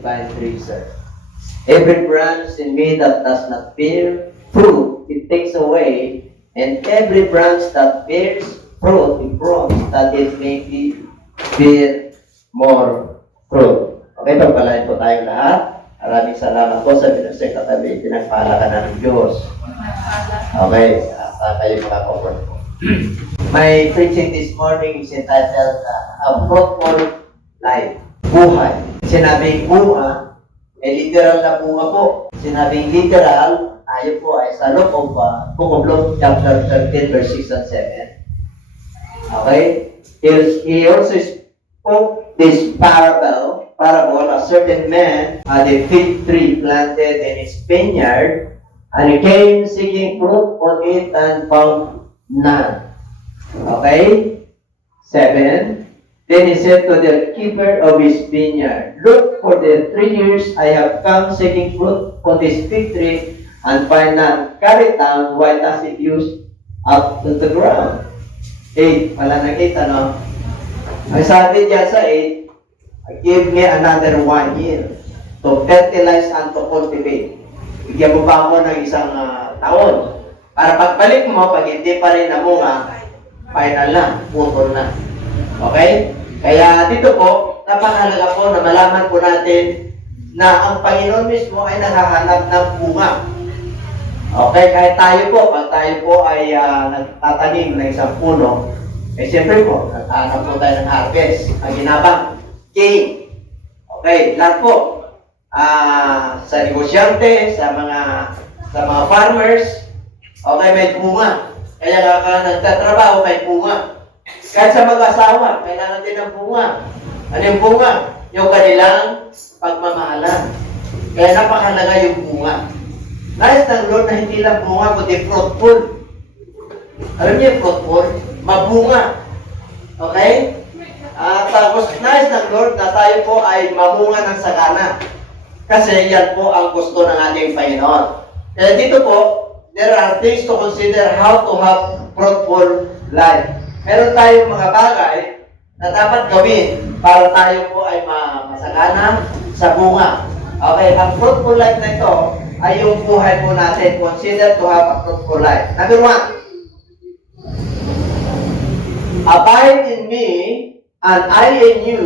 vine dresser. Every branch in me that does not bear fruit, it takes away, and every branch that bears fruit, it prunes, that it may bear more fruit. Okay, pagpalain po tayo lahat. Maraming salamat po sa binusay katabi. Pinagpahalakan ng Diyos. Okay, kayo makakoport po. My preaching this morning is entitled A Fruitful Life. Buhay. Sinabing bunga, literal na bunga po. Sinabing literal, tayo po ay sa loob of Book of Luke, chapter 13, verse 6 and 7. Okay? He also spoke this parable, a certain man had a fig tree planted in his vineyard, and he came seeking fruit on it and found none. Okay? 7. Then he said to the keeper of his vineyard, "Look, for the 3 years I have come seeking fruit on this fig tree, and find none. Carry it down, why does it use up to the ground?" 8. Wala nang 8, ano? Ang sabi diyan sa 8, "Give me another 1 year to fertilize and to cultivate." Bigyan mo pa ako ng isang taon. Para pagbalik mo, pag hindi pa rin namunga, final na, putol na. Okay? Kaya dito po, napakahalaga po na malaman po natin na ang Panginoon mismo ay naghahanap ng bunga. Okay? Kahit tayo po, pag tayo po ay nagtatanim ng isang puno, siyempre po, naghahanap po tayo ng harvest. Ang ginabang, gain. Okay? Lahat po. Sa negosyante, sa mga farmers, okay, may bunga. Kaya ka nagtatrabaho, may bunga. Kahit sa mag-asawa, kailangan din ng bunga. Ano yung bunga? Yung kanilang pagmamahalan. Kaya napakahalaga yung bunga. Nais ng Lord na hindi lang bunga, kundi fruitful. Alam niyo yung fruitful? Mabunga. Okay? Tapos nais ng Lord na tayo po ay mamunga ng sagana. Kasi yan po ang gusto ng ating Panginoon. Kaya dito po, there are things to consider how to have fruitful life. Meron tayong mga bagay na dapat gawin para tayo po ay masagana sa bunga. Okay, ang fruitful life na ito ay yung buhay po natin. Consider to have a fruitful life. Number 1, abide in me and I in you,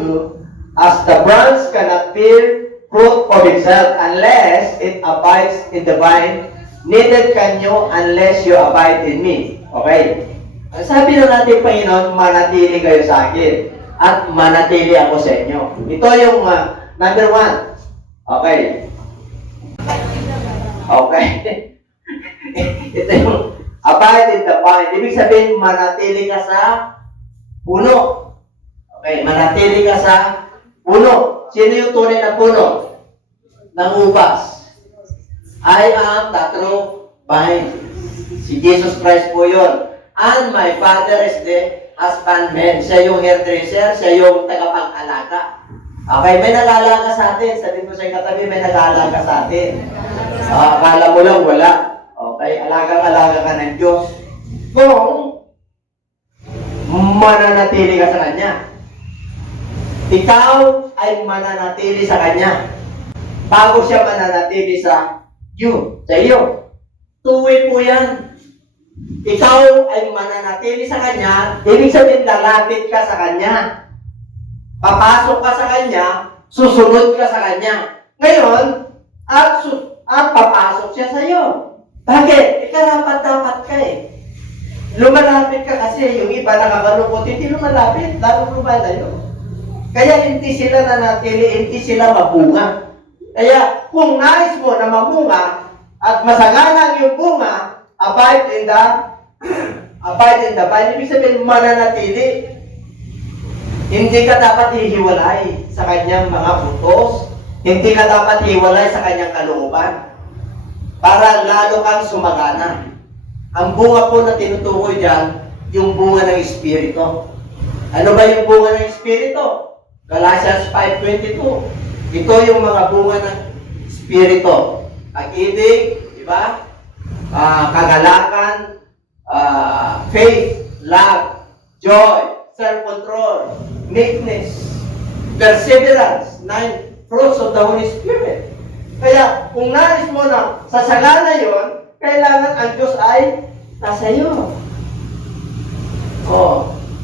as the branch cannot bear fruit of itself unless it abides in the vine, neither can you unless you abide in me. Okay? Ang sabi na natin, Panginoon, manatili kayo sa akin at manatili ako sa inyo. Ito yung number 1. Okay. Okay. Ito yung abide in the vine. Ibig sabihin, manatili ka sa puno. Okay, manatili ka sa puno. Sino yung tunay na puno? Ng ubas. I am the true vine. Si Jesus Christ po yun. And my Father is the husbandman. Siya yung hairdresser, siya yung tagapag-alaga. Okay, may nag-aalaga sa atin. Sabi ko sa katabi, may nag-aalaga sa atin. Akala mo lang wala. Okay, alagang-alaga ka ng Diyos. Kung mananatili ka sa Kanya. Ikaw ay mananatili sa Kanya. Bago siya mananatili sa iyo. Two-way po yan. Ikaw ay mananatili sa Kanya, ibig sabihin lalapit ka sa Kanya. Papasok ka sa Kanya, susunod ka sa Kanya. Ngayon, at papasok siya sa iyo. Bakit? Karapat-dapat ka eh. Lumalapit ka kasi yung iba nakakalungkot, hindi lumalapit, lalo lumalayo. Kaya hindi sila nanatili, hindi sila mabunga. Kaya kung nais mo na mamunga at masagana ang iyong bunga, abide in the vine. Ibig sabihin, mananatili. Hindi ka dapat hihiwalay sa kanyang mga butos. Hindi ka dapat hihiwalay sa kanyang kalooban. Para lalo kang sumagana. Ang bunga po na tinutukoy dyan, yung bunga ng Espiritu. Ano ba yung bunga ng Espiritu? Galatians 5:22. Ito yung mga bunga ng Espiritu. Pag-ibig, di ba? Kagalakan, faith, love, joy, self-control, meekness, perseverance, 9 fruits of the Holy Spirit. Kaya, kung nais mo na sasagana yon, kailangan ang Diyos ay nasa iyo.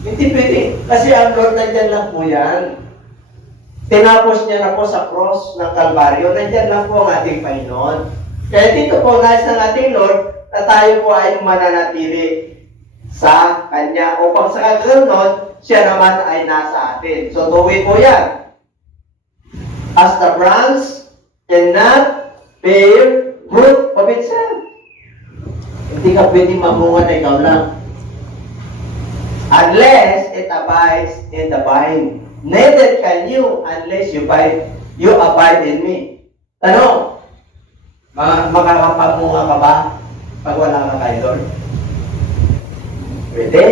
Hindi pwede. Kasi ang Lord nandyan lang po yan. Tinapos niya na po sa cross ng Kalbaryo, nandyan lang po ang ating Panginoon. Kaya dito po, nais ng ating Lord, na tayo po ay mananatili sa Kanya. Upang sa kaganun, siya naman ay nasa atin. So, tuwi po yan. As the branch cannot bear fruit of itself. Hindi ka pwede mamunga na ikaw lang. Unless it abides in the vine. Neither can you unless you abide in me. Tanong, makakapamunga ka ba pag wala ka kay Lord? Pwede.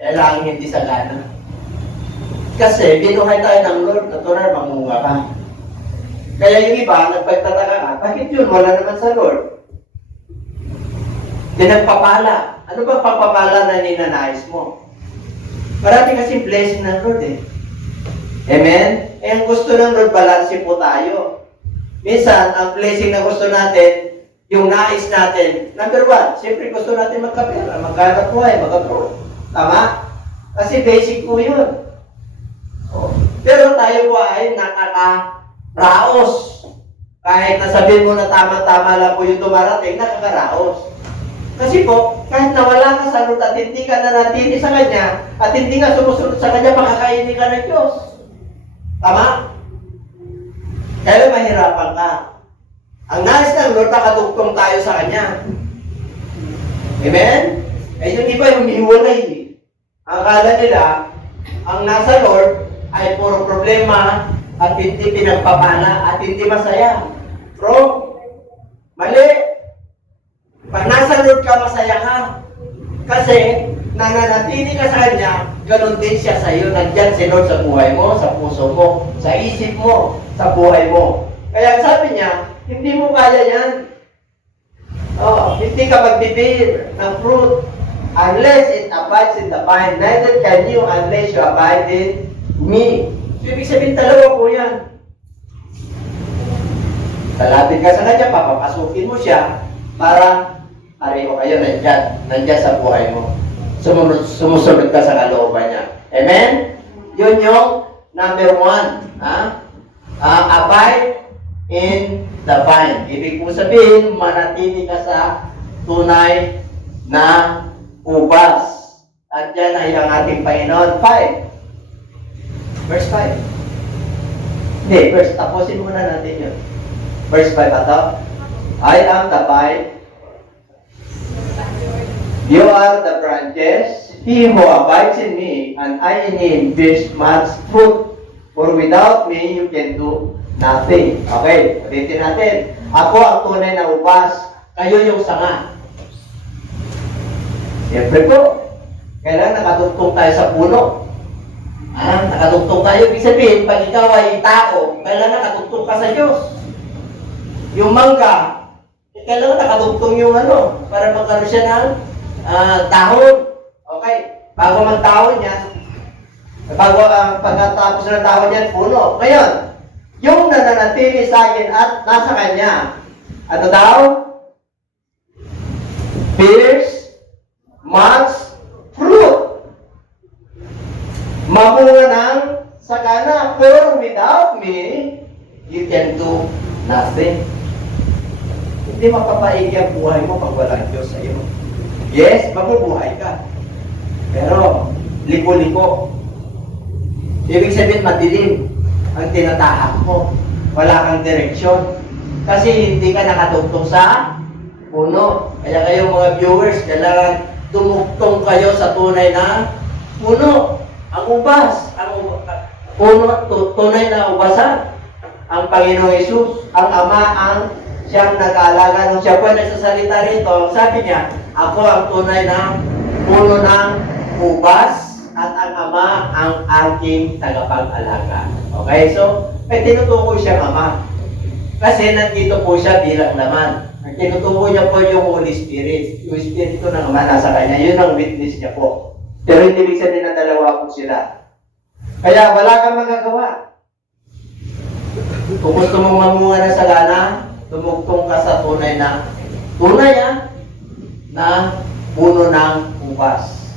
Kailangan hindi sagana. Kasi binuhay tayo ng Lord, natural mamunga ka. Kaya yung iba, nagpagtataka ka, bakit yun? Wala naman sa Lord. Pinagpapala. Ano ba pagpapala na ninanais mo? Marami kasing blessing ng Lord eh. Amen? Eh, ang gusto ng Lord, balansin po tayo. Minsan, ang blessing na gusto natin, yung nais natin, number one, siyempre gusto natin magkapera, magkahanap buhay, magkapro. Tama? Kasi basic po yun. Pero tayo po ay nakakaraos. Kahit nasabihin mo na tama-tama lang po yung dumarating, nakakaraos. Kasi po, kahit nawala ka sa Lord at hindi ka nanatili sa Kanya, at hindi ka sumusunod sa Kanya, pakakainin ka ng Diyos. Tama? Kaya mahirapan ka. Ang nais ng Lord, nakadugtong tayo sa Kanya. Amen? Eh yung iba, humihiwalay. Ang akala nila, ang nasa Lord ay puro problema at hindi pinagpapala at hindi masaya. Bro, mali. Pag nasa Lord ka, masaya ka. Kasi, nananatili ka sa Kanya, ganun din siya sa iyo. Nandyan si Lord sa buhay mo, sa puso mo, sa isip mo, sa buhay mo. Kaya sabi niya, hindi mo kaya yan. Hindi ka magbibir ng fruit unless it abides in the vine. Neither can you unless you abide in me. So, ibig sabihin dalawa po yan. Lalapit ka sa Kanya, papapasukin mo siya para pareho kayo nandyan sa buhay mo. Sumusunod ka sa kalooban niya. Amen? Yun yung number one. Abide in the vine. Ibig po sabihin, manatili ka sa tunay na ubas. At yan ay ang ating Panginoon. 5. Verse 5. Hindi, tapusin muna natin yun. Verse 5 ito. I am the vine. You are the branches. He who abides in me, and I in him, bears much fruit. For without me, you can do nothing. Okay, ulitin natin. Ako ang tunay na ubas. Kayo yung sanga. Siyempre po, kailangan nakatugtong tayo sa puno. Nakatugtong tayo. Ibig sabihin, pag ikaw ay tao, kailangan nakatugtong ka sa Diyos. Yung mangga, kailangan nakatugtong yung para magkaroon siya ng dahon. Okay, bago magdahon yan, pagkatapos ng dahon yan, puno. Ngayon, yung nananatili sa akin at nasa Kanya, ano daw? Bears much fruit. Mamunga ng sagana. For without me, you can do nothing. Hindi mapapaigi ang buhay mo pag walang Diyos sa iyo. Yes, mabubuhay ka. Pero, liko-liko. Ibig sabihin, madilim ang tinatahak mo. Wala kang direksyon. Kasi hindi ka nakatugtong sa puno. Kaya kayo mga viewers, kailangan tumugtong kayo sa tunay na puno. Ang ubas. Puno, tunay na ubasan. Ang Panginoong Hesus, ang Ama, ang siyang nag-aalaga. Nung siya po ay nagsasalita rito, sabi niya, ako ang tunay na puno ng ubas at ang Ama ang aking tagapag-alaga. Okay, so may tinutukoy siyang Ama. Kasi nandito po siya bilang laman. Ang tinutukoy niya po yung Holy Spirit. Yung Espiritu ng Ama nasa kanya. Yun ang witness niya po. Pero hindi ibig sabihin na dalawa po sila. Kaya wala kang magagawa. Kung gusto mong mamunga ng sagana, tumugtong ka sa tunay na puno ng ubas.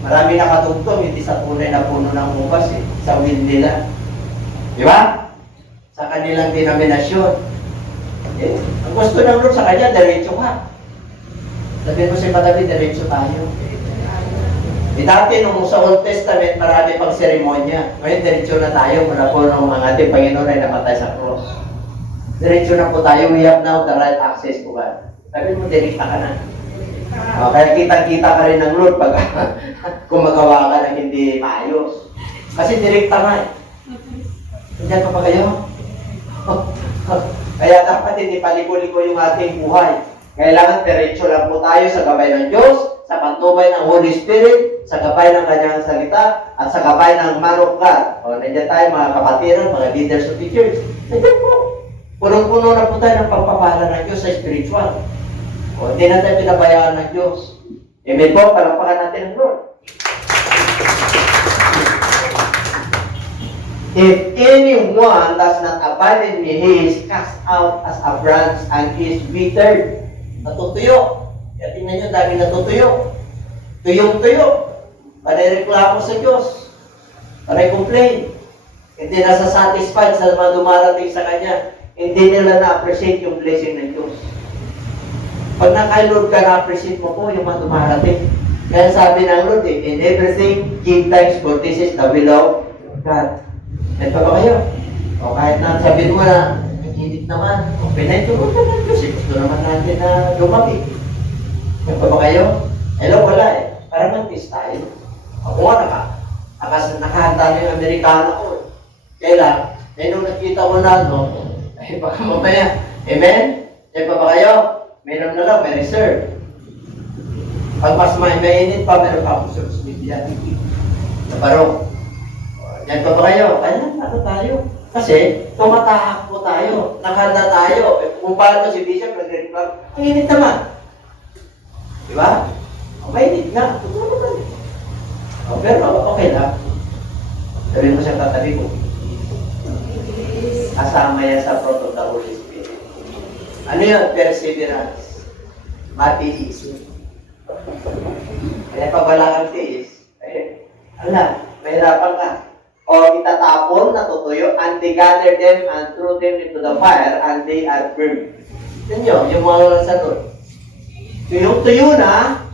Marami nakatugtong, hindi sa tunay na puno ng ubas sa will nila. Di ba? Sa kanilang denominasyon. Ang gusto ng Lord sa kanya, diretso ka. Sabihin mo si Patabi, diretso tayo. Dati nung sa Old Testament, marami pang seremonya. Ngayon, diretso na tayo mula po ng mga ating Panginoon ay namatay sa cross. Diretso na po tayo. We have now the right access to God. Sabi mo, direkta ka na. Kaya kita-kita ka rin ng Lord pag kung magawa ka ng hindi maayos. Kasi direkta nga eh. Nandiyan pa ba kayo? Kaya dapat hindi paliko-liko yung ating buhay. Kailangan diretso lang po tayo sa gabay ng Diyos, sa pantubay ng Holy Spirit, sa gabay ng Kanyang salita, at sa gabay ng Man of God. O, nandiyan tayo mga kapatiran, mga leaders of the church. Nandiyan po. Punong-puno na po tayo ng pagpapala ng Diyos sa spiritual. O, hindi na tayo pinabayaan ng Diyos. Amen po, palampakan natin ang Lord. If anyone does not abide in me, he is cast out as a branch and is withered. Natutuyo. Kaya tingnan nyo, dami natutuyo. Tuyong-tuyo. Panireklamo sa Diyos. Panay-complain. Hindi nasa-satisfied sa mga dumarating sa Kanya. Hindi nila na-appreciate yung blessing ng Diyos. Pag naka-Lord ka, na-appreciate mo po yung mga dumarating. Kaya sabi ng Lord, in everything, give thanks for this is the will of God. Yan pa ba kayo? O kahit na sabihin mo na, nag-init naman, o pinay-tulog ka ng Diyos, gusto naman natin na lumamig. Yan pa ba kayo? Hello, wala eh. Parang mag-miss tayo. Ako nga nakahanda na yung Amerikano ko. Kailan? Eh nung nakita ko na, no? Eh baka mamaya. Amen? Yan pa ba kayo? Meron na lang, may reserve. Pag mas mainit pa, meron pa akong service media. Nabarong. Yan pa ba kayo? Kaya ano tayo? Kasi, tumatahak po tayo. Nakahanda tayo. Kung paano ko si Bishop, nag-reclam, ang init naman. Di ba? Mainit nga. Pero okay lang. Sabihin mo siyang tatabi ko. Kasama yan sa fruit of the Holy Spirit. Ano yun? Perseverance. Matiis. Kaya pag wala kang tiis, mahirapan ka. O itatapon, natutuyo, and they gather them and throw them into the fire, and they are burned. Yan yun, yung mga sa doon. Tuyong-tuyo na,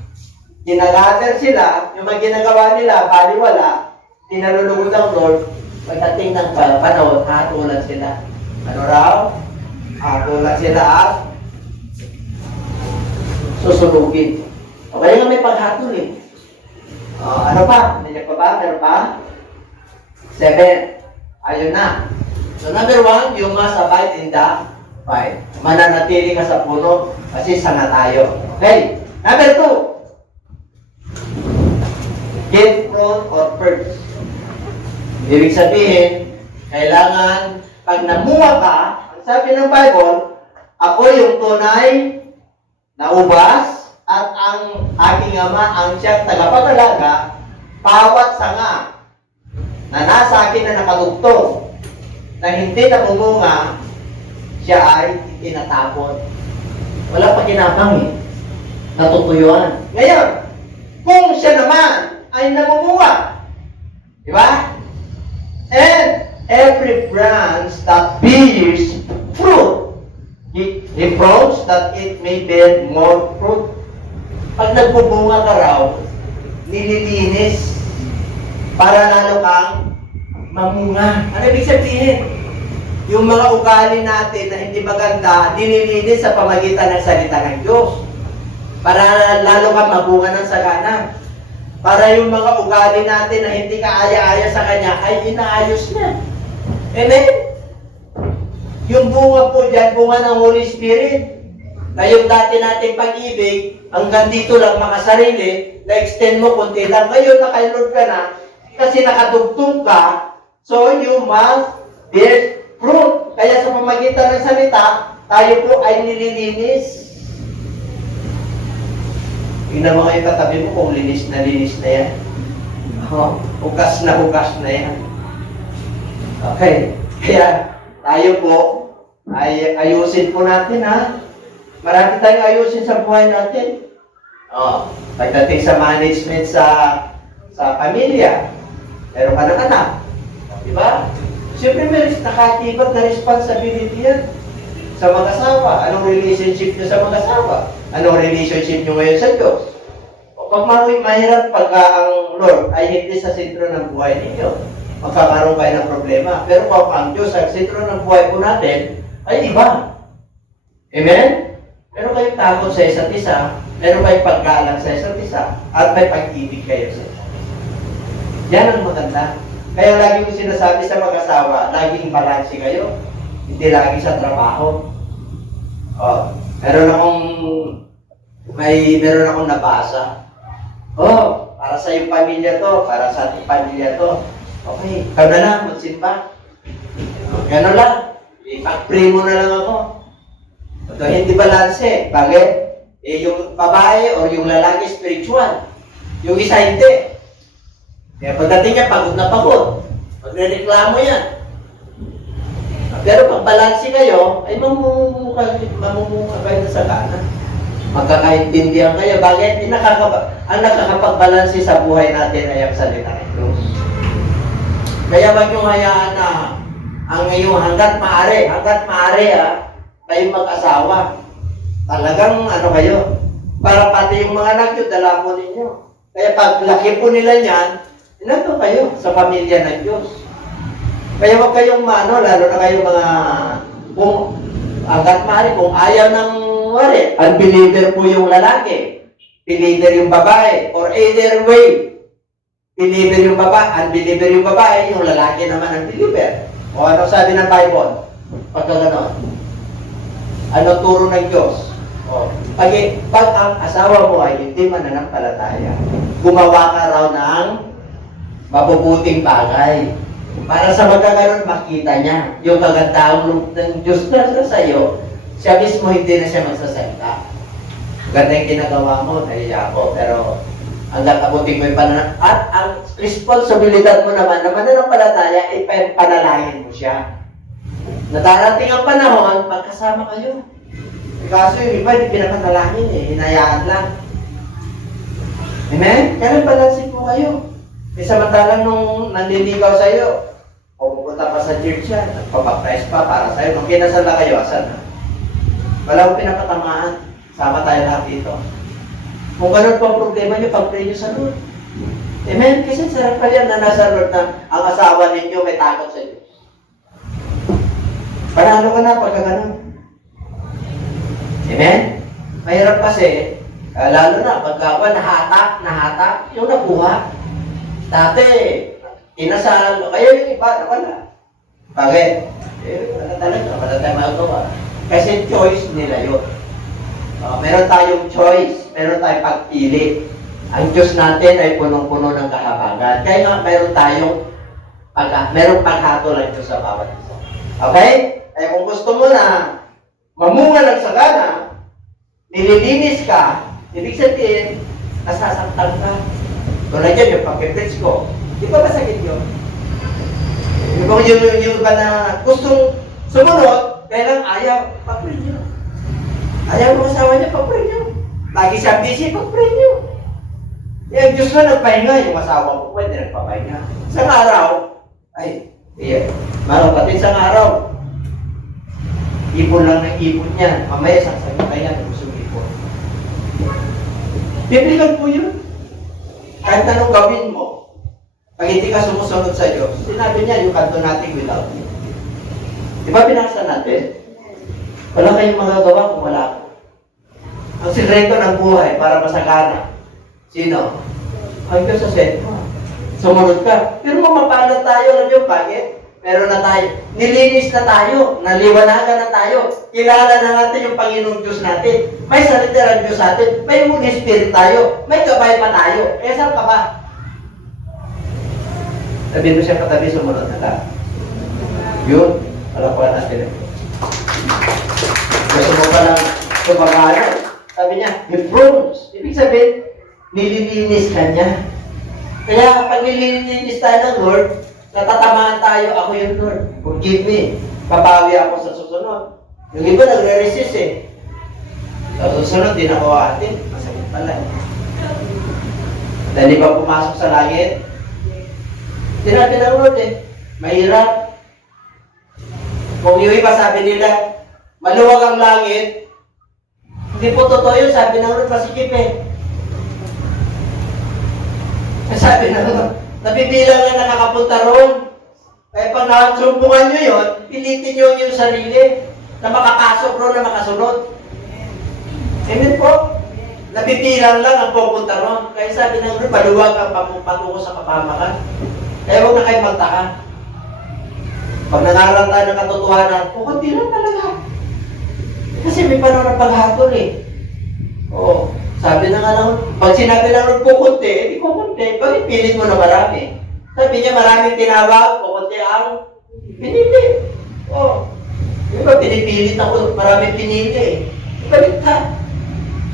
ginagather sila, yung mga ginagawa nila, baliwala, tinalulugod ang Lord, pagdating ng panahon, hatulan sila. Ano raw? Hatulan sila at susunugin. O kaya nga may paghatol eh. Ano pa? Nandiyan pa ba? Meron pa? 7. Ayun na. So number 1, you must abide in the fight. Mananatili ka sa puno kasi sana tayo. Okay. Number 2. Get fruit or purge. Ibig sabihin, kailangan pag namuha ka, ang sabi ng Bible, ako yung tunay na ubas at ang aking ama ang siyang tagapag-alaga, bawat sanga na nasa akin na nakadugtong, na hindi namumunga, siya ay itinatapon. Wala pa kinabang eh. Natutuyuan. Ngayon, kung siya naman ay namumunga, di ba? And every branch that bears fruit, he proves that it may bear more fruit. Pag nagbubunga ka raw, nililinis para lalo kang mamunga. Ano ibig sabihin? Yung mga ugali natin na hindi maganda, dinilinis sa pamagitan ng salita ng Diyos. Para lalo kang mabunga ng sagana. Para yung mga ugali natin na hindi ka aya-aya sa Kanya, ay inaayos na. Amen? Yung bunga po dyan, bunga ng Holy Spirit, na yung dati nating pag-ibig, hanggang dito lang makasarili, na-extend mo kunti lang. Ngayon, naka-Lord ka na, kasi nakadugtong ka, so you must bear fruit. Kaya sa pamagitan ng salita, tayo po ay nililinis. Tingnan mo kayo katabi mo kung linis na yan. Hugas na yan. Okay. Kaya, tayo po, ay ayusin po natin ha. Marami tayong ayusin sa buhay natin. Oh, pagdating sa management sa pamilya, meron ka ng anak. Di ba? Siyempre may nakatibag na responsibility yan sa mag-asawa. Anong relationship nyo sa mag-asawa? Anong relationship nyo ngayon sa Diyos? O pag mahirap pagka ang Lord ay hindi sa sentro ng buhay ninyo, magkakaroon kayo ng problema. Pero pag ang Diyos ang sentro ng buhay po natin, ay iba. Amen? Meron kayong takot sa isa't isa, meron kayong paggalang sa isa't isa, at may pag-ibig kayo sa isa't isa. Yan ang maganda. Kaya lagi ko sinasabi sa mag-asawa, laging balanse kayo. Hindi lagi sa trabaho. Oh, meron akong nabasa. Oh, para sa iyong pamilya to, para sa ating pamilya to. Okay, ikaw na lang, magsimba. Gano'n lang. Ipag-pray mo na lang ako. Ito, hindi balanse. Bakit? Yung babae o yung lalaki spiritual. Yung isa hindi. Kaya pagdating niya, pagod na pagod. Magre-reklamo yan. Pero pag balanse kayo, ay mamumuka kayo na sa kanan. Magkakaintindihan kayo. Bakit? Ang nakakapagbalanse sa buhay natin ay ang salita ng Diyos. Kaya wag niyong hayaan na ang iyong hanggat maaari kayong mag-asawa. Talagang kayo, para pati yung mga anak nyo, dala po ninyo. Kaya pag laki po nila niyan, nandun kayo sa pamilya ng Diyos. Kaya wag kayong lalo na kayong mga, kung hanggat maaari, kung ayaw ng unbeliever po yung lalaki, believer yung babae, or either way, believer yung babae, unbeliever yung babae, yung lalaki naman ang believer. O ano sabi ng Bible? Pagka ganon. Ano turo ng Diyos? O, pag ang asawa mo ay hindi mananampalataya, gumawa ka raw ng mabubuting bagay. Para sa magkakaroon, makita niya yung kagandahan ng Diyos na sa iyo, siya mismo hindi na siya magsasalita. Ganda yung ginagawa mo, nahiya ko, pero hanggang abutin mo yung pananampalataya. At ang responsibilidad mo naman na mananampalataya, ay panalangin mo siya. Natarating ang panahon, magkasama kayo. Kaso yung iba, hindi pinapanalangin hinayaan lang. Amen? Kaya balansin po kayo. Samantalang nung nanliligaw sa iyo, o pupunta pa sa church siya, nagpapaprise pa para sa iyo. Nung kinasal na kayo, asan na? Wala akong pinapatamaan. Sama tayo lahat dito. Kung ganun po ang problema niyo, pag-pray niyo sa Lord. Amen? Kasi sarap pa yan na nasa Lord na ang asawa ninyo may takot sa Diyos. Panalo ka na pagka ganun. Amen? Mahirap kasi, lalo na pagka nahatak, yung nakuha. Dati, inasal, kayo yung iba, nawala. Bakit? Wala tayo magawa. Kasi choice nila yun. Meron tayong choice, meron tayong pagpili. Ang Diyos natin ay punong-puno ng kahabagan. Kaya nga merong paghatol ang Diyos sa bawat isa. Okay? Kaya kung gusto mo na mamunga ng sagana, nililinis ka, ibig sabihin, nasasaktan ka. Tulad yan, yung pag-preach ko. Di ba masakit yun? Yung ba na gustong sumunod, kailang ayaw, pag-pray nyo. Ayaw mo asawa niya, pag-pray nyo. Lagi siya busy, pag-pray nyo. Ang Diyos na nagpahinga, yung asawa ko pwede nagpapahinga. Isang araw, kapatid, isang araw, ipon lang ng ipon niya. Mamaya, sasagot na yan, gusto ipon. Biblical po yun. Kahit anong gawin mo, pag hindi ka sumusunod sa Diyos, sinabi niya yung kanto natin without me. Di ba binasa natin? Wala kayong magagawa kung wala ako. Ang sikreto ng buhay para masagana. Sino? Ang Diyos sa sentro. Sumunod ka. Pero mapapalad tayo, alam niyo, bakit? Meron na tayo. Nilinis na tayo. Naliwanagan na tayo. Kilala na natin yung Panginoong Diyos natin. May salita ng Diyos natin. May Holy Spirit tayo. May gabay pa tayo. Eh, saan ka ba? Sabihin mo siya katabi, sumunod na lang. Yun. Palakuan natin. Gusto mo pa lang sumagano. Sabi niya, he proves. Ibig sabihin, nililinis ka niya. Kaya pag nililinis tayo ng Lord, Natatamaan tayo, ako yun, Lord. Forgive me. Babawi ako sa susunod. Yung iba nagre-resist eh. Sa susunod, din ako atin. Masakit pala eh. Dahil ba pumasok sa langit? Sinabi ng Lord eh, mahirap. Kung yung iba sabi nila, maluwag ang langit, hindi po totoo yun, sabi ng Lord, masikip eh. Sabi ng Lord, nabibilang na nakakapunta roon. Kaya pag nakasumpungan nyo yun, pilitin nyo yung sarili na makapasok roon na makasunod. Amen po? Nabibilang lang ang pupunta roon. Kaya sabi ng Lord, maluwag ang patungo sa kapamakan. Kaya huwag na kayo magtaka. Pag nangaral tayo ng katotohanan, kunti lang talaga. Kasi may panahon ng paghatol eh. Oo. Sabi na nga lang, pag sinabi lang ng kukunti, hindi kukunti. Bakit pilit mo na marami? Sabi niya maraming tinawag, kukunti ang pinili. Oo. Di ba pinipilit ako, maraming pinili eh. Balik ka.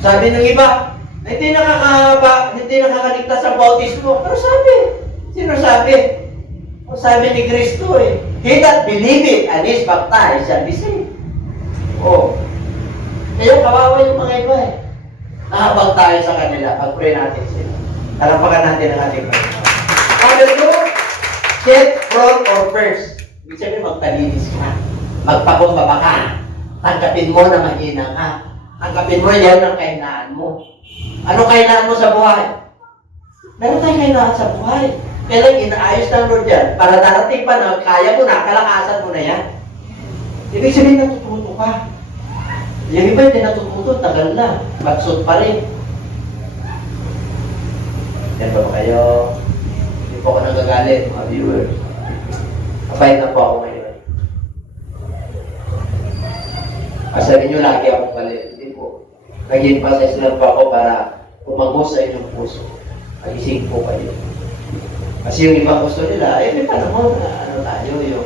Sabi ng iba, hindi nakakaligtas ang bautismo. Pero sabi, sino sabi? O sabi ni Kristo eh, he that believeth and is baptized shall be saved. Oh. Kaya kawawa yung mga iba eh. Nakabag tayo sa kanila, pag-pray natin sila. Talampakan natin ang ating Panginoon. Number 2, set front or first. Ibig sabihin, magtalinis ka. Magpakumbaba ka. Tanggapin mo na mahina ka. Tanggapin mo yan ang kahinaan mo. Ano kahinaan mo sa buhay? Meron tayong kahinaan sa buhay. Kailan inaayos ng Lord yan? Para darating pa na, kaya mo na, kalakasan mo na yan. Ibig sabihin, natututo ka. Yung iba hindi natututo, tagal na. Magsot pa rin. Yan ba kayo? Hindi po ako nagagalit, mga viewers. Kapait na po ako ngayon. Sabi nyo, lagi akong galit. Hindi po. Naging process lang po ako para umagos sa inyong puso. Magising po kayo. Kasi yung ibang gusto nila, may panahon na tayo, yung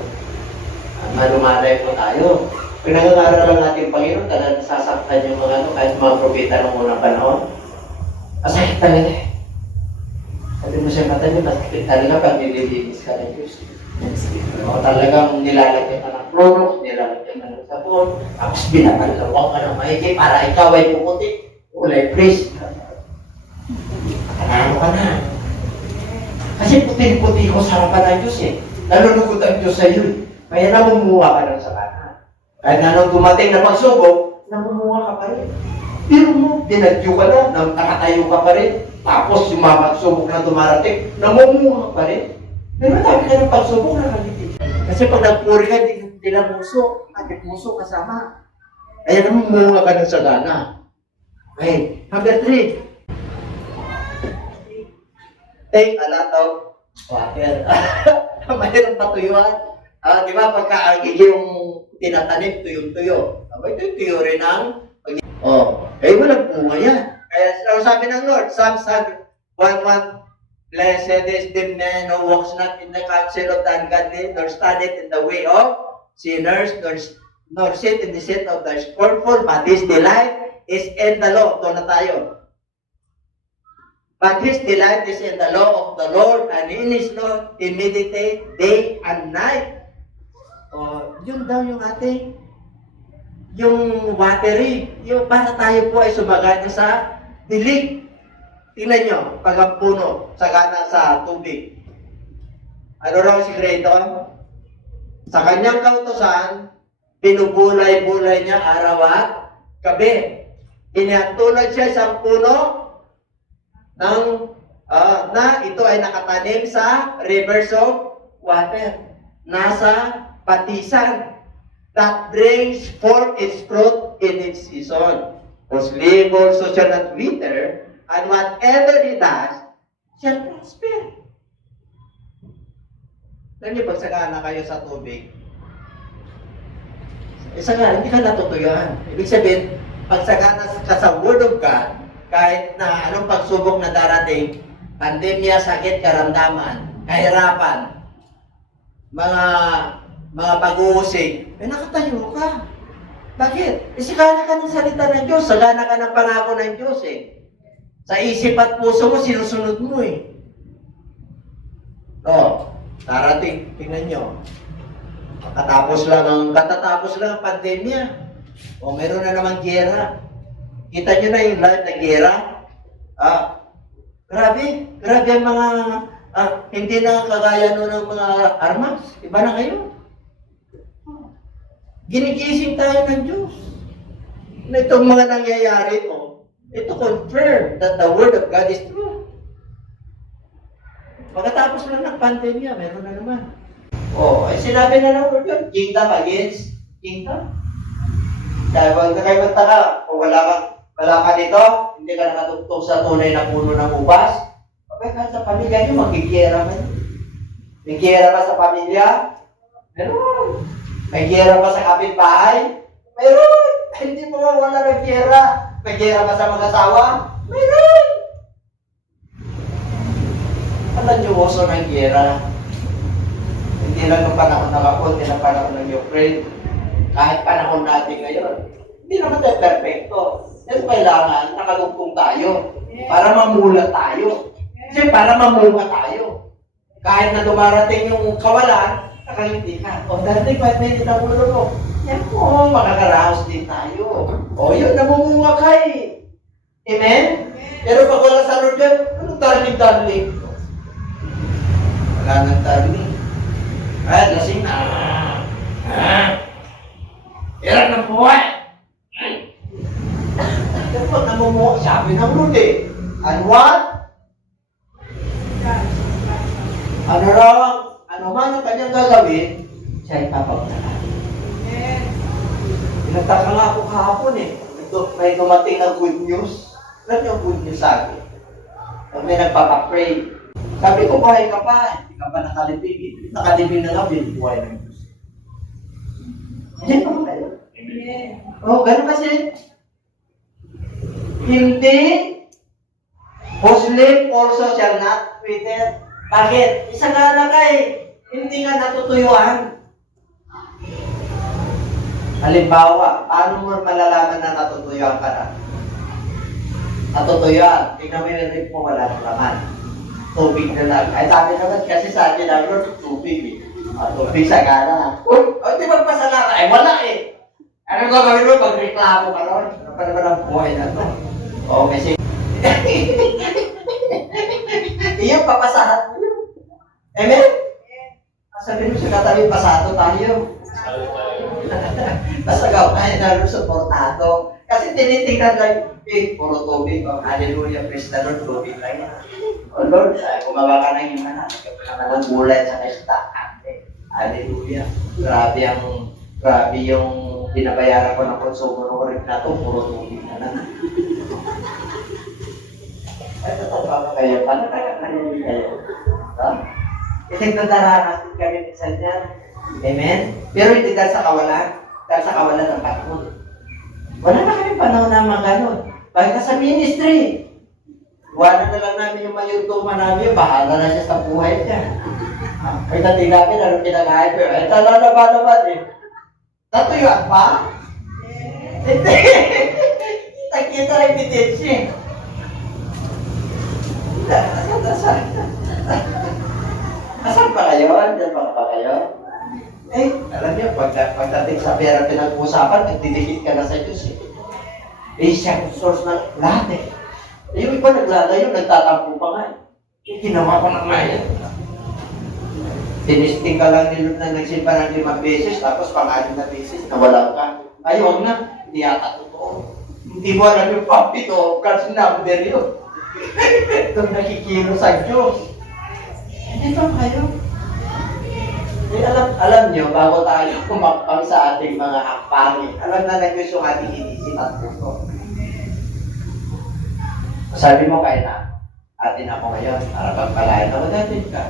malumalay po tayo. Pag nangangaral lang natin Panginoon, talagang nasasaktan yung mga kahit mga propeta ng unang panahon. Masakit talaga eh. Sabi mo siya mata niyo, masakit talaga pag nililinis ka ng Diyos. O talagang nilalagyan ka ng Clorox, nilalagyan ka ng sabon, tapos binabalawang ka ng maigi para ikaw ay puputi. Ulay, please. Kanano ka na. Kasi puti-puti ko sa harapan ng Diyos eh. Nalulugod ang Diyos sa iyo. Kaya namumuha ka ng sakana. Kahit na nung dumating na pagsubok, namumuha ka pa rin. Pero mo, dinadyo ka na, nakatayo ka pa rin. Tapos yung mga pagsubok na dumarating, namumuha pa rin. Pero dami ka ng pagsubok na kalitin. Kasi pag nagpuri ka, hindi lang muso. At muso kasama. Kaya namumuha ka ng sagana. Okay, number 3. Take a lot of water. Mahirap patuyuan. Di ba, pagka yung tinatanim, tuyong-tuyo. Aba, ito tuyo rin ang walang bunga yan. Kaya sabi ng Lord, Psalm 1:1, Blessed is the man who walks not in the counsel of the ungodly, nor standeth in the way of sinners, nor sit in the seat of the scornful, but his delight is in the law. Ito na tayo. But his delight is in the law of the Lord, and in his law he meditate day and night. Yun daw yung ating, yung watery, yung para tayo po ay sumagana sa dilig. Tingnan nyo, pag ang puno, sagana sa tubig. Ano raw ang sikreto? Sa kanyang kautusan, pinubulay-bulay niya araw at gabi. Inatulad siya sa puno, na ito ay nakatanim sa rivers of water, nasa patisan, that brings forth its fruit in its season, whose leaf also shall not wither, and whatever he does shall prosper. Alam niyo, pag sagana kayo sa tubig, sagana, hindi ka natutuyuan. Ibig sabihin, pag sagana ka sa Word of God, kahit na anong pagsubok na darating, pandemya, sakit, karamdaman, kahirapan, mga pag-uusig, nakatayo ka. Bakit? Sagana ka ng salita ng Diyos, sagana ka ng pangako ng Diyos eh. Sa isip at puso mo, sinusunod mo eh. Darating, tingnan nyo. Katatapos lang ang pandemya. O meron na naman gera. Kita nyo na yung live na gera. Grabe ang mga, hindi na kagaya noon ng mga armas. Iba na ngayon. Ginigising tayo ng Diyos. Na itong mga nangyayari ito confirm that the Word of God is true. Pagkatapos lang ng pandemya, meron na naman. Ay sinabi na ng Lord yun, kingdom against kingdom. Dahil huwag na kayo magtaka, kung wala ka dito, hindi ka nakatugtog sa tunay na puno ng ubas, kahit sa pamilya nyo, magkikira ka. May kira ba sa pamilya? Meron. May kira ba sa kapitbahay? Meron. Hindi mo mawala ng kira. May kira ba sa mag-asawa? Meron. Alam nyo, uso ng kira. Hindi lang ng panahon ng ako, hindi lang panahon ng Ukraine. Kahit panahon natin ngayon, hindi naman tayo perfecto. Pero kailangan nakadugtong tayo para mamula tayo. Kasi para mamula tayo. Kahit na dumarating yung kawalan, nakangiti ka. Darating 5 minutes na ulo mo. Yan po, makakaraos din tayo. Yun, namumunga ka eh. Amen? Pero pag wala sa Lord yan, anong darling? Wala nang darling. Lasing na. Hirap ng buhay. Pero pag namumunga, sabi ng Lord eh. And what? Ano man ang kanyang gagawin, siya ay papaglalaan. Pinagtaka nga ako kahapon eh. May dumating na good news. Alam niyo good news sa akin. Pag may nagpapapray. Sabi ko, buhay ka pa. Hindi ka pa nakalibig. Nakalibig na lang, binubuhay ng Diyos. Hindi pa kayo. Ganun kasi. Hindi. Muslim also shall not quit. Bakit? Isa nga na ka eh. Hindi ka natutuyuan. Halimbawa, paano mo malalaman na natutuyuan ka na? Natutuyuan. Tingnan mo yung rip mo, wala nang laman. Tubig na lang. Ay sabi naman kasi sa akin na tubig eh. Tubig sa gana. Di magpasalamat? Ay wala eh. Ano gagawin mo pag reklamo ka ron? Ano pa naman ang buhay na to? Kasi iyon, papasahan mo yun. Amen? Sabi mo sa katabi, pasado tayo. Basta gawin na supportado. Kasi tinitingnan lang, puro tubig. Hallelujah, praise the Lord, tubig lang yan. Lord, gumawa ka ng himana. Nagkaroon ng gulay sa kaistaan. Hallelujah. Grabe yung binabayaran ko ng konsumo ng orig na to, puro tubig na lang. Ay, totoo ba kayo? Paano kayo kayo? Kasi nagdaranas din kami minsan yan. Amen? Pero hindi dahil sa kawalan. Dahil sa kawalan ng panahon. Wala na kami panahon na mga ganun. Bakit sa ministry? Iwanan na lang namin yung mayutuma namin. Bahala na siya sa buhay niya. Ay, natin namin, anong kinakain ko? Ay, talalaban eh. Tatuyuan pa? Hindi. Kita lang evidence. Asan pa kayo? Diyan pa kayo? Alam niyo, pagdating sa pera pinag-uusapan, nagdidikit ka na sa Diyos eh. Siya ang source ng lahat eh. Yung iba naglalayo, nagtatampo pa nga eh. Ginawa ko na nga yan. Tinisting ka lang ni Lord na nagsimpa ng 5 beses, tapos pang-6 na beses, nawala ka. Ay, huwag na. Hindi yata totoo. Hindi mo alam yung papi to, God's number yun. Itong nakikilo sa Diyos. Hindi pa kayo. Alam nyo, bago tayo kumakpang sa ating mga hakpangin, alam na ng Diyos yung ating inisip at puso. Sabi mo kaya na, atin ako ngayon, para pagpalain ako natin ka.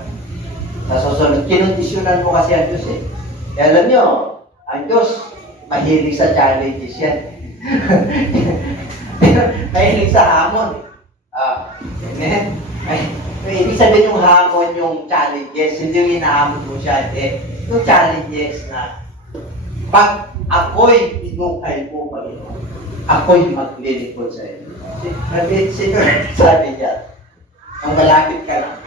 Sa susunod, kinondisyonan mo kasi ang Diyos eh. Kaya alam nyo, ang Diyos, mahilig sa challenges yan. Mahilig sa hamon. Amen? May ibig sabihin yung hamon, yung challenges, hindi yung hinahamon mo siya, hindi. Yung challenges na, pag ako'y pinukay mo, Panginoon, ako'y maglilingkod sa iyo. Sino sabi niya, ang malapit ka lang,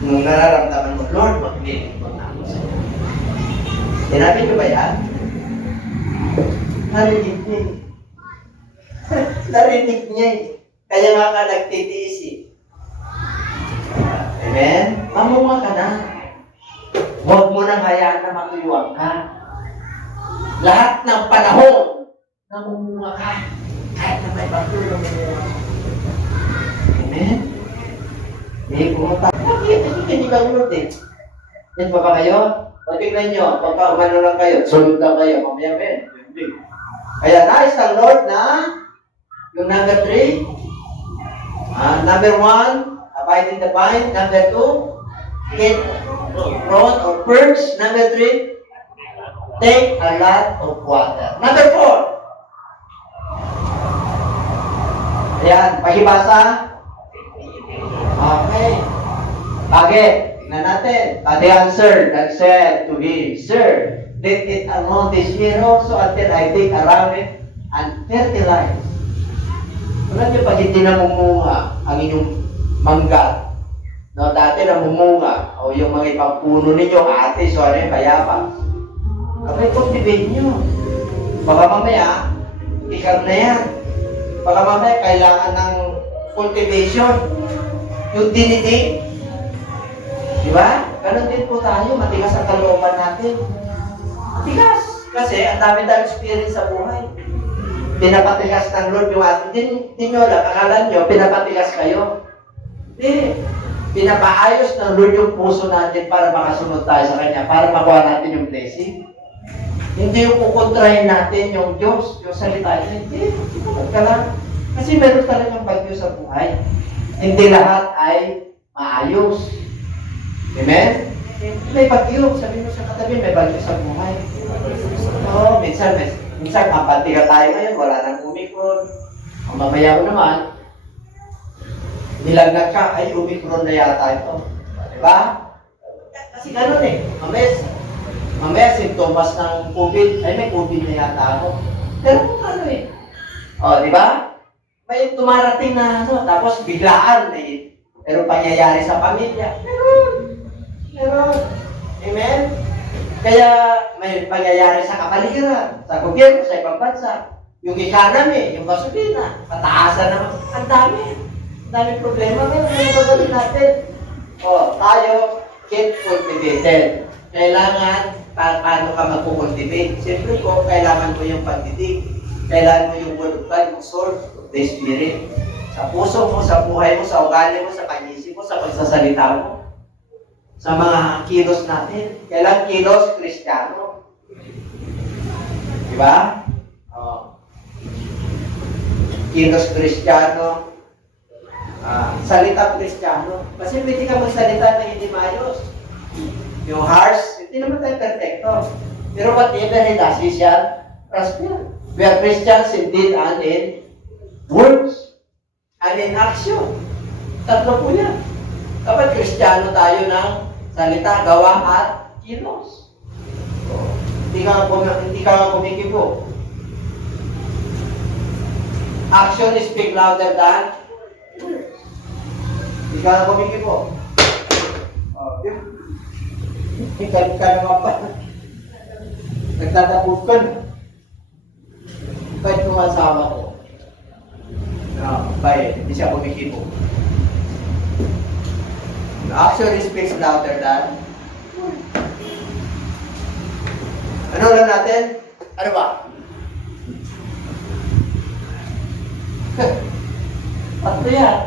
Nung nararamdaman mo, Lord, maglilingkod na ako sa iyo. Sinabi niyo ba yan? Narinig niya eh. Narinig niya eh. Kaya nga ka nagtitiis eh. Amen? Mamunga ka na. Huwag mo nang hayaan na matuyuan ka. Lahat ng panahon, namumunga ka. Kahit na may bagyo, namumunga ka. Amen? May pumunta. Bakit? Hindi ba Lord eh? Yan pa ba kayo? Pagtignan nyo, pagka umano lang kayo, sunod lang kayo, mamaya men. Kaya nais ng Lord na yung number 3, number 1, abide in the vine. Number 2, get rod or perch. Number 3, take a lot of water. Number 4, ayan, pakibasa. Okay. Bakit? Tingnan natin. But they answered and said to him, Sir, let it alone this year also until I dig around it and fertilize. Alam niyo, pag hindi namumunga ang inyong mangga, no, dati namumunga, o yung mga ibang puno ninyo, atis, o ano yung bayabas, abay, cultivate nyo. Baka mamaya, ikar na yan. Baka mamaya, kailangan ng cultivation. Yung dinidig. Di ba? Ganon din po tayo, matigas ang kalooban natin. Matigas. Kasi ang dami tayong experience sa buhay. Pinapatigas ng Lord yung atin. Hindi nyo lang, akala nyo, pinapatigas kayo. Hindi. Pinapaayos ng Lord yung puso natin para makasunod tayo sa Kanya, para makuha natin yung blessing. Hindi yung kukontrahin natin yung Diyos, yung salita niya. Hindi. Sunod ka lang. Kasi meron talagang bagyo sa buhay. Hindi lahat ay maayos. Amen? May bagyo. Sabi mo sa katabi, may bagyo sa buhay. Oo, minsan mapati ka tayo ngayon, wala nang Omicron. Ang mamaya mo naman, nilagnat ka, ay Omicron na yata ito. Diba? Kasi gano'n eh. Mamaya sintomas ng COVID, ay may COVID na yata ako. Pero kung ano eh. O, diba? May tumarating na ano, tapos biglaan eh. Pero pangyayari sa pamilya. Meron. Amen? Kaya may pangyayari sa kapaligiran, sa gobyerno, sa ibang bansa. Yung economy, yung gasolina, pataasan naman. Ang dami. Ang dami problema. Ngayon, ano gagawin natin? O, tayo, get cultivated. Kailangan, paano ka magkukultivate? Siyempre ko, kailangan mo yung pagdidig. Kailangan mo yung word of God, yung sword of the Spirit. Sa puso mo, sa buhay mo, sa ugali mo, sa pag-isip mo, sa pagsasalita mo. Sa mga kilos natin. Kailan kilos? Kristiyano. Diba? Oh. Kilos Kristiyano. Salita Kristiyano. Kasi pwede ka magsalita na hindi maayos. Yung harsh, hindi naman tayo perfecto. Pero whatever he does, he shall prosper. We are Christians in deed and in words and in action. Tatlo po yan. Kapag Kristiyano tayo ng salita, gawa at kilos. Hindi ka nga kumikibo. Action speak louder than words. Hindi ka nga kumikibo. Ikalit ka naman pa. Nagtatapos ka na. Kahit yung asawa ko. Hindi siya kumikibo. Action speaks louder than words. Ano lang natin? Ano ba? Tatlo yan.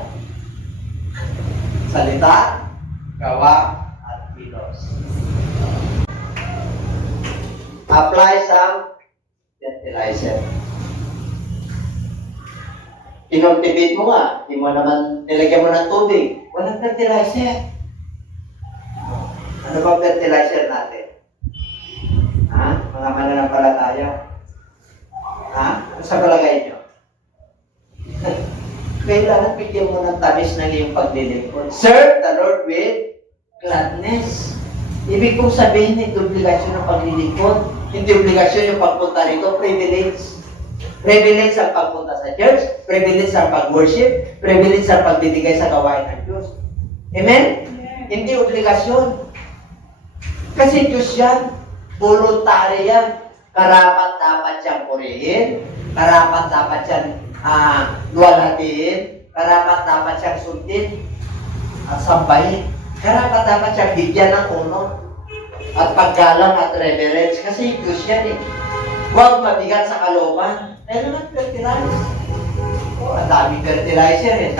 Salita, gawa, at kilos. Apply some fertilizer. Kinultivate mo nga, hindi mo naman nilagyan mo ng tubig. Walang fertilizer. Ano ba fertilizer natin? Ha? Mga mananampalataya? Ha? Ano sa palagay nyo? Kailangan bigyan mo ng tamis ng iyong paglilingkod. Serve the Lord with gladness. Ibig kong sabihin, hindi obligasyon ng paglilingkod. Hindi obligasyon yung pagpunta rito, privilege. Privilege ang pagpunta sa church, privilege ang pag-worship, privilege ang pagbibigay sa gawain ng Diyos. Amen? Hindi obligasyon. Kasi Diyos yan. Voluntary yan. Karapat dapat siyang purihin. Karapat dapat siyang luwalhatiin. Karapat dapat siyang sundin at sambahin. Karapat dapat siyang bigyan ng honor at paggalang at reverence. Kasi Diyos yan eh. Huwag mabigat sa kalooban. Kaya naman fertilize. Ang daming fertilizer eh.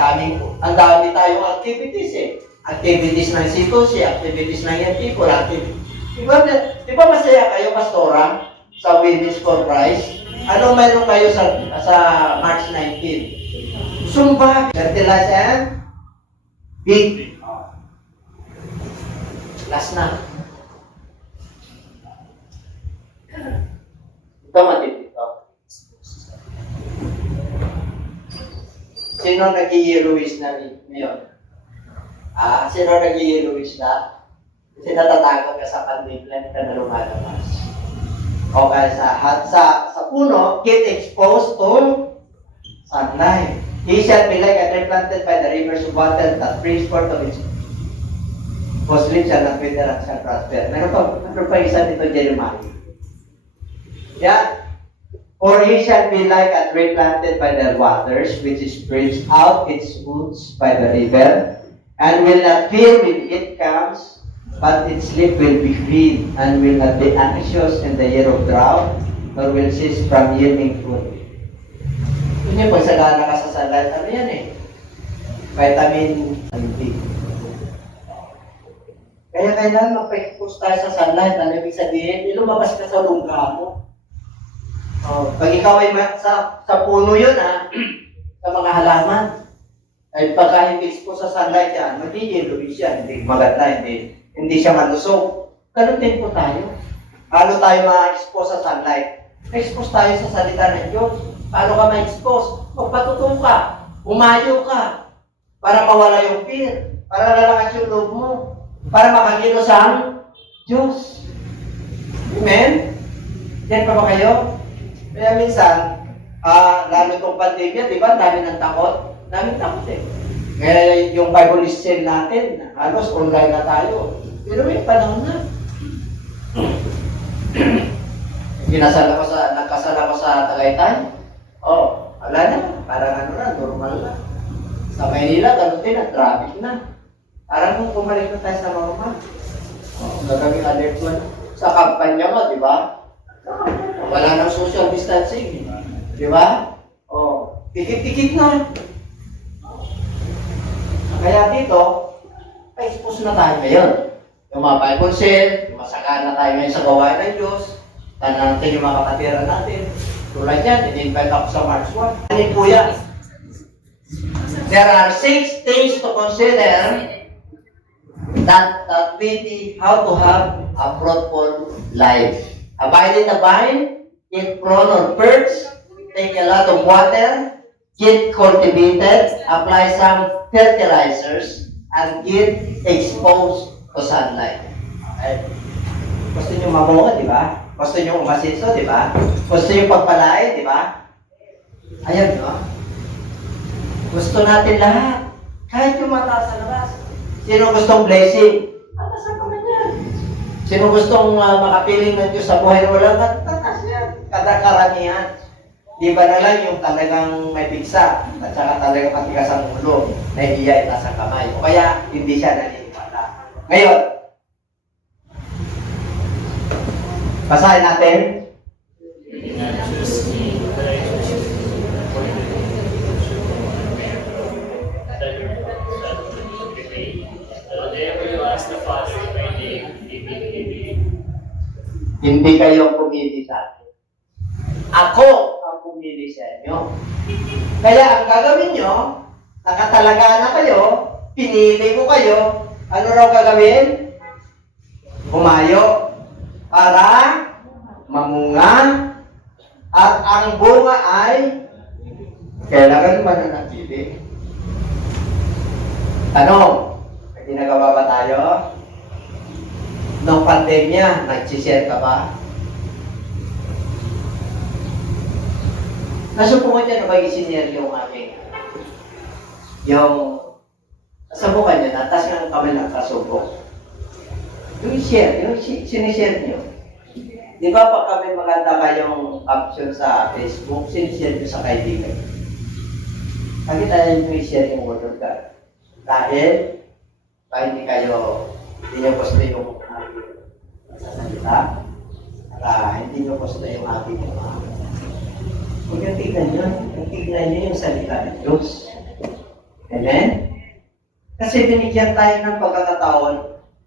Ang dami tayong activities eh. Activities ng C2C, activities ng young people, activities. Di ba masaya kayo, Pastora, sa Women's for Christ? Ano meron kayo sa March 19? Sumba, fertilize and big. Last na. Ito matitito. Sino nag-i-Luis na ngayon? Sino nag-i-Luis na? Kasi natatago ka sa pandemya ka na lumalabas. O kaya sa puno, get exposed to sunlight. He shall be like a tree planted by the rivers of water that brings forth of its whose leaves shall not wither and shall prosper. Meron pa isa dito, Jeremiah. Yeah. For he shall be like a tree planted by the waters, which spreads out its roots by the river, and will not fear when it comes, but its leaf will be green, and will not be anxious in the year of drought, nor will cease from yielding fruit. Yun yung pagsagana ka sa sunlight, ano yan eh? Vitamin D. Kaya kailangan magpa-expose tayo sa sunlight, ano ibig sabihin? Lumabas ka sa lungga mo. Pag ikaw ay sa puno yun sa mga halaman, ay pagka hindi expose sa sunlight yan, mag-i-yellowish siya, hindi maganda, hindi siya malusog. Ganun din po tayo. Paano tayo ma-expose sa sunlight? Ma-expose tayo sa salita ng Diyos. Paano ka ma-expose? Magpatutong ka, umayo ka, para mawala yung fear, para lalakas yung loob mo, para makakilos ang Diyos. Amen? Diyan pa ba kayo? Kaya minsan, lalo itong pandemya, di ba? Dami ng takot. Daming takot eh. Kaya yung Bible School natin, halos online na tayo. Pero may panahon na. Nagkasal ako sa Tagaytay. Wala na. Parang ano na, normal na. Sa Maynila, ganun din, traffic na. Parang kung bumalik na tayo sa normal. Gagawin alert mo. Sa kampanya mo, di ba? Wala nang social distancing. Di ba? Tikit-tikit na. Kaya dito, pa-expose na tayo ngayon. Yung mga Bible set, yung masaka na tayo ngayon sa gawain ng Diyos, tanan natin yung mga kapatiran natin. Tulad yan, in-invite ako sa March 1. Ano po yan? There are 6 things to consider that we how to have a fruitful life. Abide in the vine, get prone or perch, take a lot of water, get cultivated, apply some fertilizers, and get exposed to sunlight. Okay. Gusto nyo mamunga, di ba? Gusto nyo umasinso, di ba? Gusto nyo pagpalain, di ba? Ayan, no? Gusto natin lahat. Kahit yung mataas sa labas. Sino gustong blessing? Mataas ka man yan. Sino gustong makapiling ng Diyos sa buhay na walang tataas yan? Kada karamihan. Di ba na lang yung talagang may pigsa at saka talagang matigas ang ulo na iya itaas ang kamay. O kaya hindi siya naniniwala. Ngayon, basahin natin. Hindi kayo pumili sa akin. Ako ang pumili sa inyo. Kaya ang gagawin nyo, nakatalaga na kayo, pinili ko kayo, ano raw gagawin? Humayo para mamunga at ang bunga ay kailangan mananatili. Tanong, may ginagawa ba tayo? Noong pandemya, nag-share ka ba? Nasupungan niya na ba i-share yung aming yung Kasabukan niya na, taas nga ang kamay na kasubok. Yung share, yung sinishare niyo. Di ba pag kami maganda kayong caption sa Facebook, sinishare niyo sa kaibigan. Bakit tayo yung i-share yung word of God? Dahil, kahit hindi nyo gusto yung salita, hindi nyo gusto yung ating Huwag yung tignan nyo yung salita ng Diyos. Amen? Kasi binigyan tayo ng pagkakataon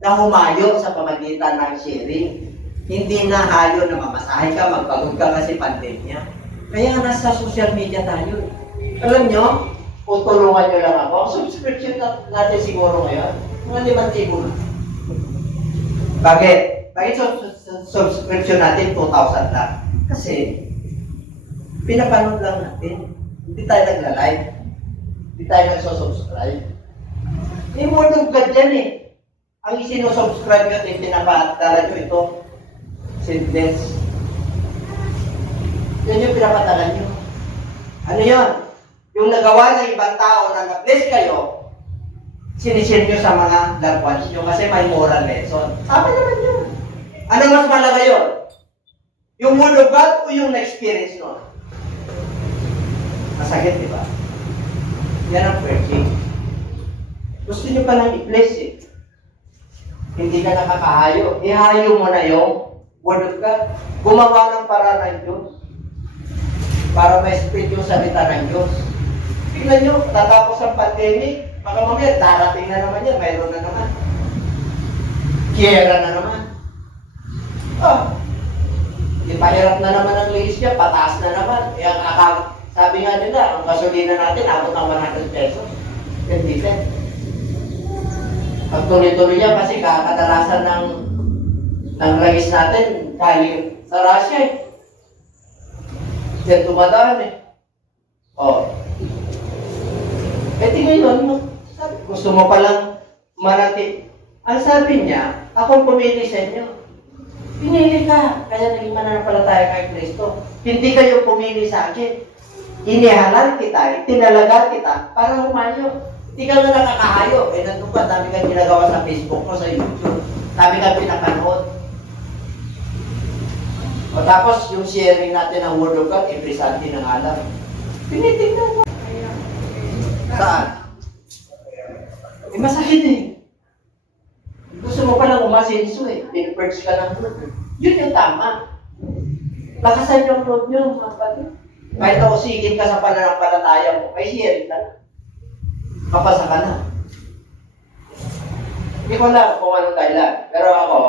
na humayo sa pamagitan ng sharing. Hindi na hayo na mamasahe ka, magpagod ka kasi pandemya. Kaya nasa social media tayo. Alam nyo, kung tulungan nyo lang ako, subscription natin siguro ngayon, mga 5,000 na. Bakit? Bakit subscription natin 2,000 lang? Kasi, pinapanood lang natin. Hindi tayo nagla-live. Hindi tayo nagsusubscribe. May word of God dyan eh. Ang isinusubscribe nyo at yung pinapatala nyo ito, sentence. Yan yung pinapatala nyo. Ano yun? Yung nagawa ng ibang tao na na-bless kayo, sinishare nyo sa mga loved ones nyo kasi may moral lesson. Tama naman yun. Ano mas malaga yun? Yung word of God o yung na-experience nyo? Masakit, di ba? Yan ang preaching. Gusto nyo palang i-bless eh. Hindi ka nakakahayo. Ihayo mo na yung word of God. Gumawa ng paraan ng Diyos para ma-spread yung salita ng Diyos. Tingnan nyo, tatapos ang pandemic, baka mamaya darating na naman yan, mayroon na naman. Kiyera na naman. Ipahirap na naman ang lihis niya, pataas na naman. Sabi nga nila, ang gasolina natin, abot ng 100 pesos. Hindi pa. Pag tuloy-tuloy niya, kasi kakadalasan ng langis natin, galing sa Russia eh. Diyan tumadaan eh. Tingnan yun, gusto mo palang manatili. Ang sabi niya, akong pumili sa inyo. Pinili ka, kaya naging mananampalataya kay Kristo. Hindi kayo pumili sa akin. Inihalal kita, itinalaga kita para humayo. Hindi ka nga nakakahayo. Nandun pa, dami kang ginagawa sa Facebook mo, sa YouTube. Dami kang pinapanood. Tapos, yung sharing natin ng Word of God, every Sunday ng alam. Tinitignan mo. Saan? Masakit eh. Gusto mo palang umasenso eh. Pinipurge ka ng Word. Yun yung tama. Lakasan yung loob nyo, mga kapatid. Kahit nausigin ka sa pananampalataya mo, may sharing ka. Kapasa ka na. Hindi ko alam kung anong dahilan. Pero ako,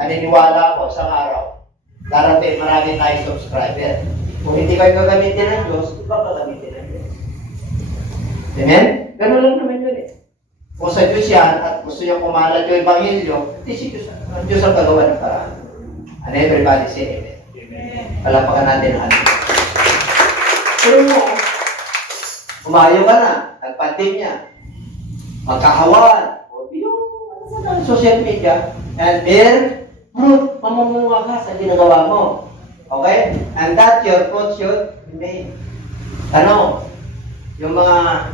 aniniwala ako sa araw. Darating marami tayong subscriber. Kung hindi kayo gagamitin ng Diyos, di ba gagamitin ng Diyos? Amen? Ganun lang naman yun eh. Kung sa Diyos yan, at gusto niyo kumalat yung Ebanghelyo, hindi si Diyos. Ang Diyos ang gagawa ng paraan. And everybody say amen. Amen. Palapakan natin ang atin. Pero mo, umayo ka na, nagpandemya, magkahawan, o yung social media, and bear fruit, mamumunga ka sa ginagawa mo. Okay? And that your fruit should remain. Ano? Yung mga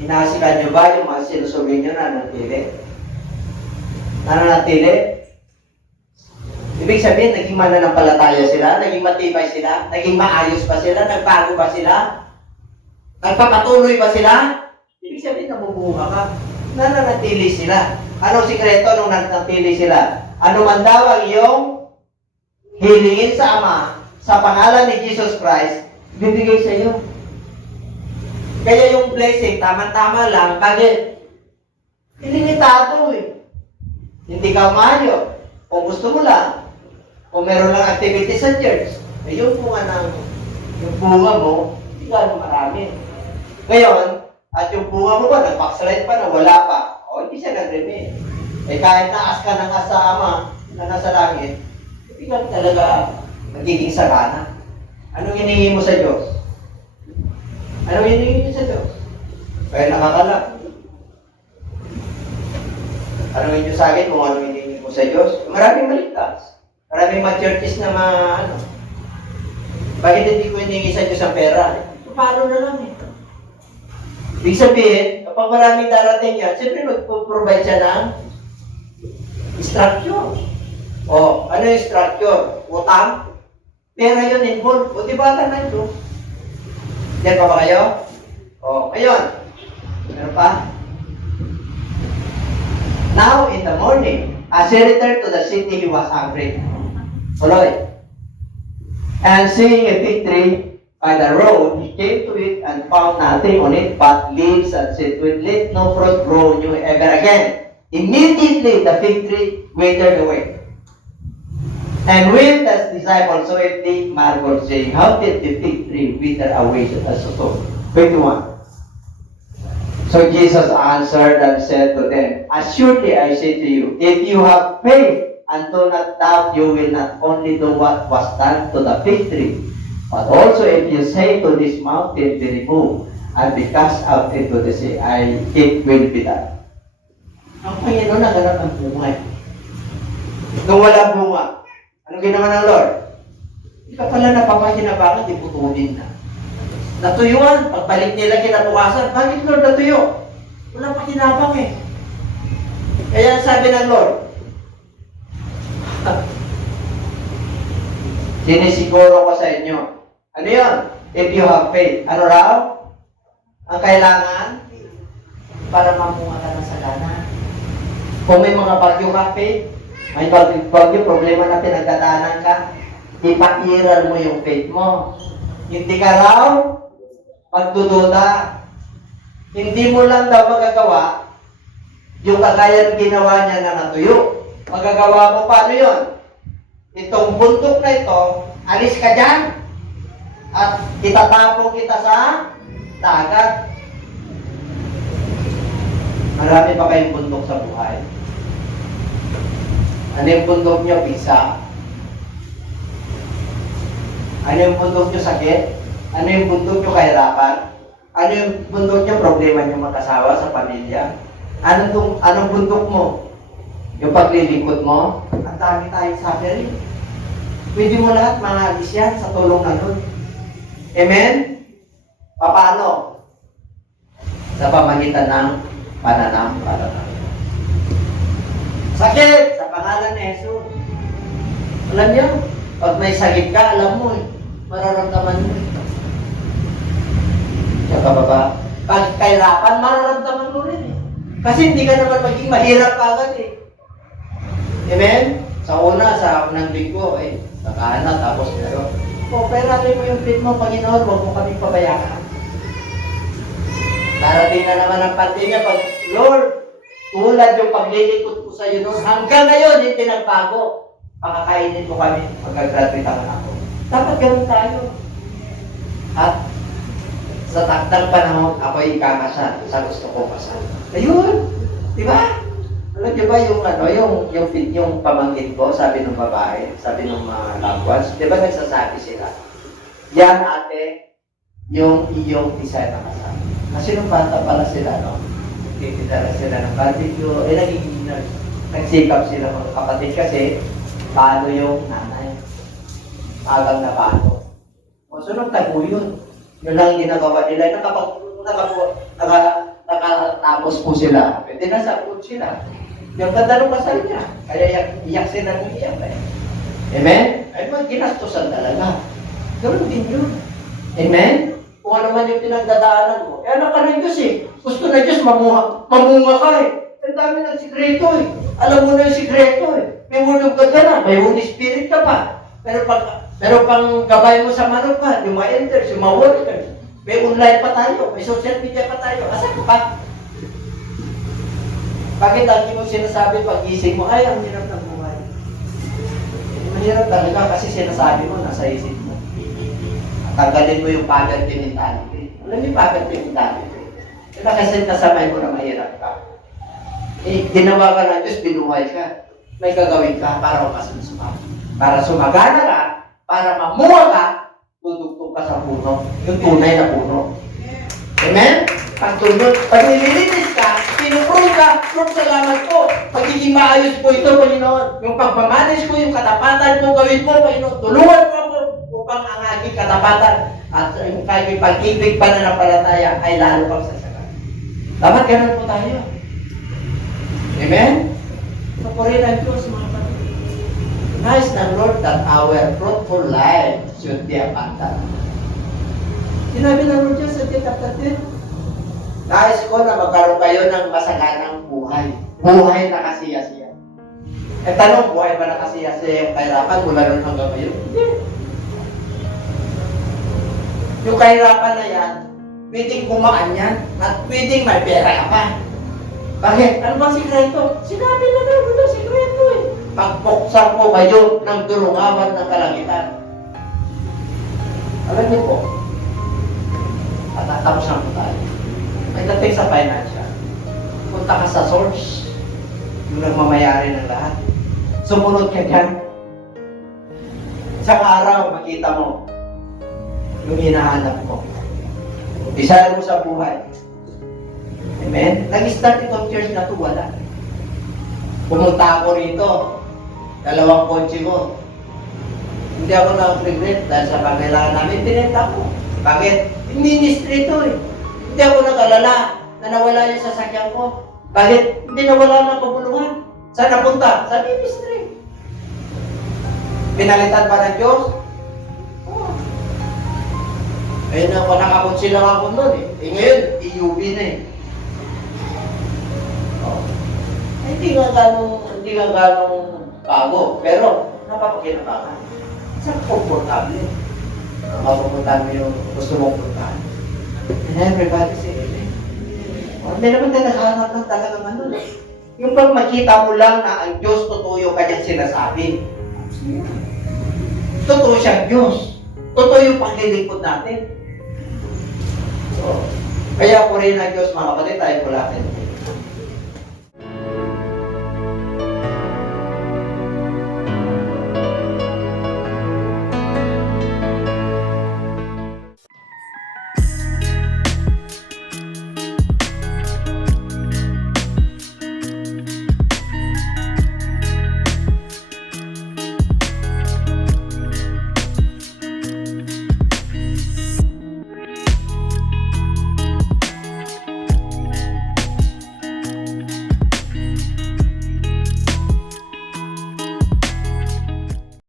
inasikan nyo ba, yung mga sinusubi nyo na nanatili? Nananatili? Ibig sabihin, naging mananampalataya sila, naging matibay sila, naging maayos ba sila, nagbago ba sila? Nagpapatuloy ba sila? Ibig sabihin, namumuha ka. Nananatili sila. Anong sikreto nung nananatili sila? Ano man daw ang iyong hilingin sa Ama, sa pangalan ni Jesus Christ, bibigay sa iyo. Kaya yung blessing, tama-tama lang. Bakit? Ilimitado eh. Hindi ka umayo. Kung gusto mo lang, kung meron lang activity sa church, eh yung bunga mo, hindi ka marami. Ngayon, at yung bunga mo ba, nag-backslide pa na wala pa, o hindi siya nag-remain. Eh kahit naas ka ng asa Ama, na nasa langit, hindi ka talaga magiging sagana. Anong hinihingi mo sa Diyos? Anong hinihingi mo sa Diyos? Kaya nakakalak. Anong hinihingi sa akin kung anong hinihingi mo sa Diyos? Maraming maligtas. Maraming mga churches na bakit hindi ko hinihingi sa Diyos ang pera? Paano na lang eh. Ibig sabihin, kapag maraming darating yan, siyempre magpo-provide siya ng structure. O, ano yung structure? Utang? Pera yun involved. O, di ba na ito? Diyan pa ba kayo? O, ngayon. Meron pa? Now, in the morning, as he returned to the city, he was hungry. Tuloy. And seeing a fig tree by the road, he came to it and found nothing on it but leaves and said, "Will let no fruit grow on you ever again." Immediately the fig tree withered away. And when the disciples saw it, they marveled, saying, "How did the fig tree wither away as so?" 21. So Jesus answered and said to them, "Assuredly I say to you, if you have faith and do not doubt, you will not only do what was done to the fig tree, but also if you say to this mountain, be removed and be cast out into the sea, it will be done." Ang Panginoon naghanap ng bunga. Nung wala bunga, anong ginawa ng Lord? Hindi ka pala napapahinabangan, di putulin na. Natuyuan, pagbalik nila kinabukasan, bakit Lord natuyo? Wala pa kinabang eh. Kaya sabi ng Lord, sinisiguro ko sa inyo. Ano yun? If you have faith. Ano raw? Ang kailangan? Para mamunga ka ng sagana. Kung may mga bagyo ka, faith, may bagyo, problema na pinagdadaanan ka, ipairal mo yung faith mo. Hindi ka raw magdududa. Hindi mo lang daw magagawa yung kagaya ng ginawa niya na natuyo. Magagawa mo paano yun? Itong bundok na ito, alis ka dyan at itatapong kita sa dagat. Marami pa kayong bundok sa buhay. Ano yung bundok nyo? Pisa. Ano yung bundok nyo? Sakit. Ano yung bundok nyo? Kahirapan. Ano yung bundok nyo? Problema nyo mag-asawa sa pamilya. Anong bundok mo? Yung paglilingkod mo? Ang dami tayong suffering. Pwede mo lahat maalis yan sa tulong na nun. Amen? Paano? Sa pamagitan ng pananampalataya. Sakit! Sa pangalan ni Jesus. Alam niyo, pag may sakit ka, alam mo eh. Mararamdaman mo eh. Kaya ka ba? Pag kahirapan, mararamdaman mo rin eh. Kasi hindi ka naman maging mahirap agad eh. Amen? Sa unang linggo eh, nakahanap tapos pero, perahin mo yung faith mo, Panginoon, huwag mo kami pabayaan. Darating na naman ang pandemya, pag, Lord, tulad yung paglilikot ko sa iyo noon, hanggang ngayon, hindi nagbago. Pakakainin mo kami, magka-graduate ang anak ko. Dapat ganun tayo. At sa takdang panahon, ako'y ikakasal sa gusto ko kasal. Ayun! Di ba? Alam niyo ba yung pamangkin ko, sabi ng babae, sabi ng mga loved ones, di ba nagsasabi sila, yan ate, yung iyong design na kasal. Kasi nung bata pala sila, no? Tititara sila ng barbecue, nagsikap sila mga kapatid kasi, paano yung nanay? Agang na paano. O sunod tago yun. Yun lang ginagawa nila. Nakatapos po sila. Pwede nasa food sila. Yung ganda ng kasal niya. Kaya iyak sila ng iyak eh. Amen? Ay mga ginastosan talaga. Ganoon din yun. Amen? Kung ano man yung pinagdadaanan mo. Eh anak ka ng Diyos eh. Gusto na Diyos mamunga ka eh. Ang dami ng sikreto eh. Alam mo na yung sikreto eh. May word of God ka na. May Holy Spirit ka pa. Pero pang gabay mo sa manok ka, yung mga elders, yung mga workers, may online pa tayo, may social media pa tayo. Asan ka pa? Bakit lagi mo sinasabi pag-isip mo, ay, ang hirap ng buhay. Mahirap talaga kasi sinasabi mo, nasa isip mo. Tanggalin mo yung poverty mentality. Alam yung poverty mentality? Diba kasi nasamay mo na mahirap ka? Eh, ginawa ka ng Diyos, binuhay ka. May gagawin ka para makasunsuma. Para sumagana ka, para mamuha ka, tutugtog ka sa puno. Yung tunay na puno. Amen? Pag tunod, pag nililinis ka, pinuprove ka, Lord, salamat po. Pagiging maayos po ito, Panginoon. Yung pagmamanis ko, yung katapatan ko, gawin mo, Panginoon. Tulungan mo ako upang ang aking katapatan at yung aking pag-ibig pananampalataya ay lalo pang sasagat. Dapat ganun po tayo. Amen? Papurihin ang Diyos, mga kapatid. Nice ng Lord that our fruitful life should be abundant. Sinabi ng Lord dyan sa chapter 10, nais ko na magkaroon kayo ng masaganang buhay. Buhay na kasiya-siya. Eh tanong, buhay ba na kasiya-siya yung kahirapan mula nun hanggang ngayon? Hindi. Yung kahirapan na yan, pwedeng kumaan yan at pwedeng may pera ka pa. Bakit? Ano ba sikreto? Sinabi na naman ang sikreto eh. Pagpuksan po kayo ng durungawan ng kalangitan. Alam niyo po, at tatapusan po tayo. May dating sa financial. Punta ka sa source, yung nagmamayari ng lahat. Sumunod ka dyan. Isang araw, makita mo yung hinahanap mo. Isa mo sa buhay. Amen? Nag-start itong church na ito, wala. Pumunta ako rito, 2 kotse ko. Hindi ako nag-regret dahil sa pangailangan namin, tinenta ko. Bakit? Ministry ito eh. Hindi ako nag-alala na nawala yung sasakyan ko. Bakit? Hindi nawala ng pabulungan. Saan napunta? Sa ministry. Pinalitan ba ng Diyos? Oo. Ayun na, nakakotse lang ako nun eh. Eh ngayon, EUV na eh. Oh. Hindi nga ganong bago. Pero, napapakinabangan. Isang komportable. Mapupuntahan mo yung gusto mong puntahan. And everybody say, amen. Hindi naman tayo nakahanap ng talagang ano. Yung pag makita mo lang na ang Diyos totoo yung kanyang sinasabi. Totoo siyang Diyos. Totoo yung paglilingkod natin. So, kaya po rin ang Diyos, mga kapatid, tayo po natin.